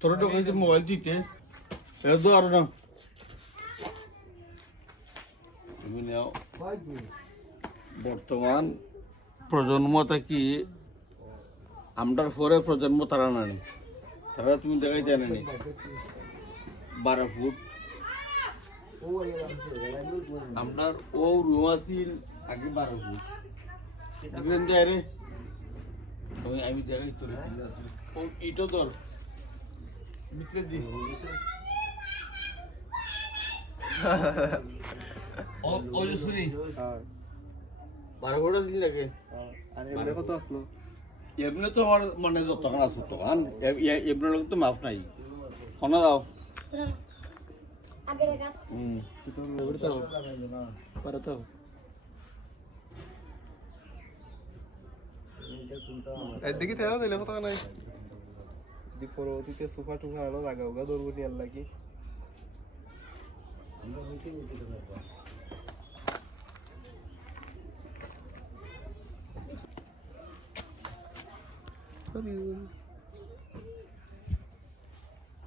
তোরা তো কইছে মোবাইল দিতে এতো আর না তুমি নাও বর্তমান প্রজন্মটা কি আমরার পরে প্রজন্ম তারা নানি তারা তুমি দেখাইতে আনেনি 12 ফুট আপনার ও রুম আছিল আগে 12 ফুট দেখবেন যে আরে আমি দেখাই তোর ইটো তোর ভিতরে দি ও শুনি 12 ফুট আছিল লাগে আর এবারে কত আসলো এমনি তো আমার মানে যতক্ষণ আছে তখন এমনি লোক তো মাফ নাই শোনা দাও এদিকে তেরা দিলে কথা নাই দি পরবর্তীতে সোফা টুফা আনো লাগা ওগা দৌড়বো নিয়ে লাগি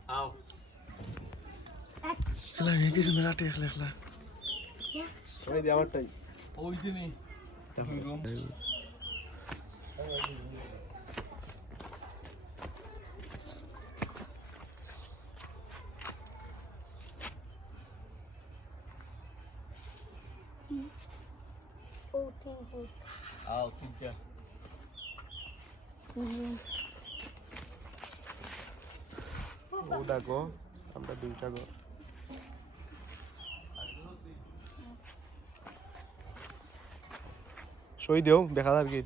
আও লাগে কিছু না টেক লেখলা ওই দি আমারটাই ওই দিনই রুম আও ঠিক আছে ও দেখো আমরা দুইটা গো সই দেও দেখা আর কি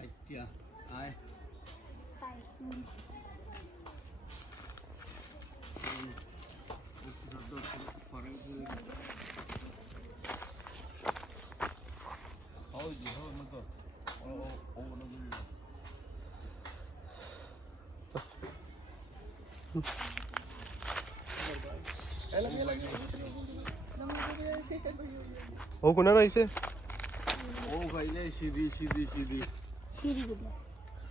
আচ্ছা আয় ও কোনা রইছে ও ভাইলে সিধি সিধি সিধি সিঁড়ি গুলো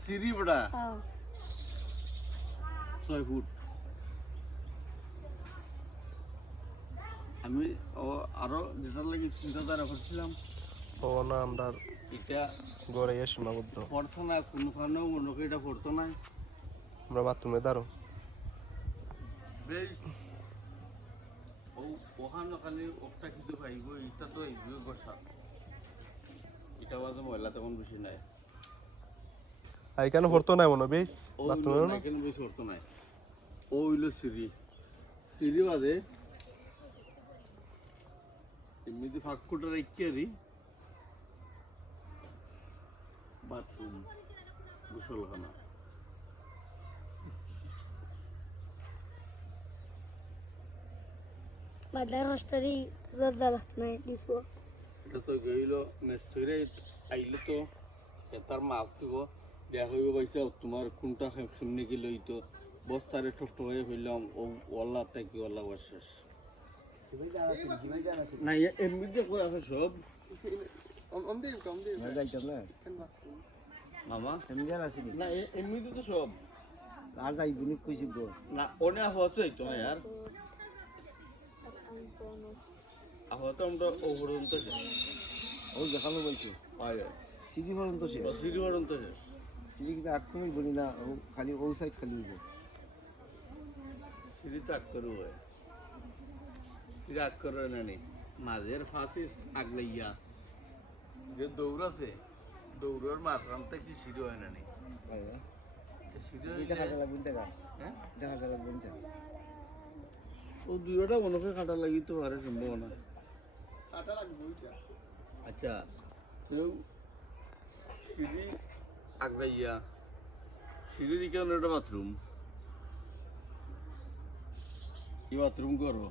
সিঁড়ি বড়া হ্যাঁ 6 ফুট আমি ও আরো যেটা লাগে চিন্তাধারা করছিলাম ও না আমরা এটা গড়ে সীমাবদ্ধ পড়তো না কোনোখানেও মনে করি এটা পড়তো না আমরা বাথরুমে দাঁড়ো বেশ ও ওখানে খালি একটা কিছু পাইব এটা তো এইগুলো বসা এটা বাজে ময়লা তেমন বেশি নাই আর কেন পড়তো না মনে বেশ ও বাথরুমে না কেন বেশি পড়তো না ও হইলো সিঁড়ি সিঁড়ি বাজে এমনিতে ফাঁক ফুটা রেখে বাথরুম গোসলখানা বাদার হস্টারি রোজা লাগতো না দিছো এটা তো গেল মেস্তরে আইলে তো তার মাপ দিব দেখা হইব পাইছে তোমার কোনটা সামনে কি লইতো বস্তারে ঠষ্ট হয়ে ফেললাম ও ওয়াল্লা থেকে ওয়াল্লা শেষ না এমনিতে করে আছে সব মামা না এমনিতে তো সব আর যাইবো নি কইছি গো না ওনে আহত হইতো না यार আহত আমরা ওপরন্ত ও দেখালো বলছো আয় সিঁড়ি পর্যন্ত শেষ সিঁড়ি পর্যন্ত শেষ সিঁড়ি কিন্তু আক্রমণ বলি না ও খালি ও সাইড খালি হইব সিঁড়ি তাক করু হয় সিঁড়ি আগ করে নানি মাঝের ফাঁসি আগলাইয়া যে দৌড়াছে দৌড়ার মাঝখানটা কি সিঁড়ি হয় নানি সিঁড়ি দেখা লাগবে দেখা হ্যাঁ দেখা লাগবে ও দুইটা মনে করে কাটা লাগিতে পারে সম্ভাবনা আচ্ছা তো সিঁড়ি আগ্রাইয়া সিঁড়ির কেমন একটা বাথরুম এই বাথরুম করো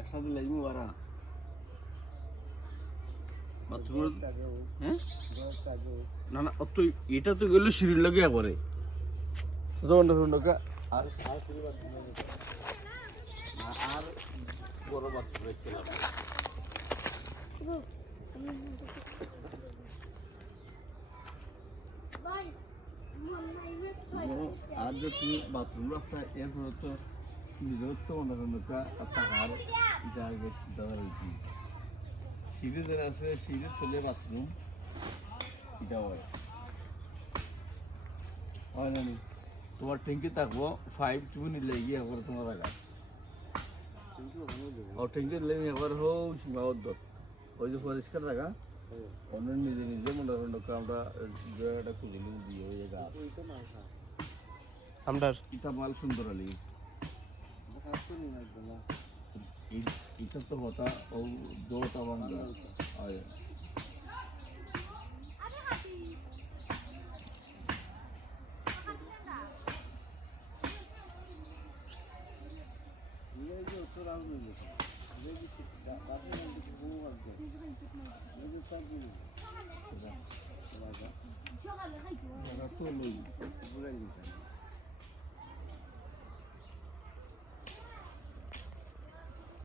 একসাথে লাগবে বারা বাথরুমের হ্যাঁ না না অত এটা তো গেলে সিঁড়ির লাগে একবারে আর আর বড় বাথরুম খেলাম আর যে তুমি বাথরুম রাখা এরপরে তো নিজের তো অন্য টাকার জায়গা দেওয়া হয়েছি সিঁড়ি যারা আছে সিঁড়ি চলে বাথরুম এটা হয় না তোমার ট্যাঙ্কি থাকবো 5 টু নিলে গিয়ে একবার তোমার জায়গা আর ট্যাঙ্কি দিলে একবার হোক সীমাবদ্ধ ওই যে পরিষ্কার জায়গা অন্য নিজে নিজে মনে করেন আমরা জায়গাটা খুঁজে নিয়ে দিয়ে ওই জায়গা আমরা ইটা মাল সুন্দর হলি এটা তো হতা ও দোটা বাংলা আয় সকালে খাইতো তো লই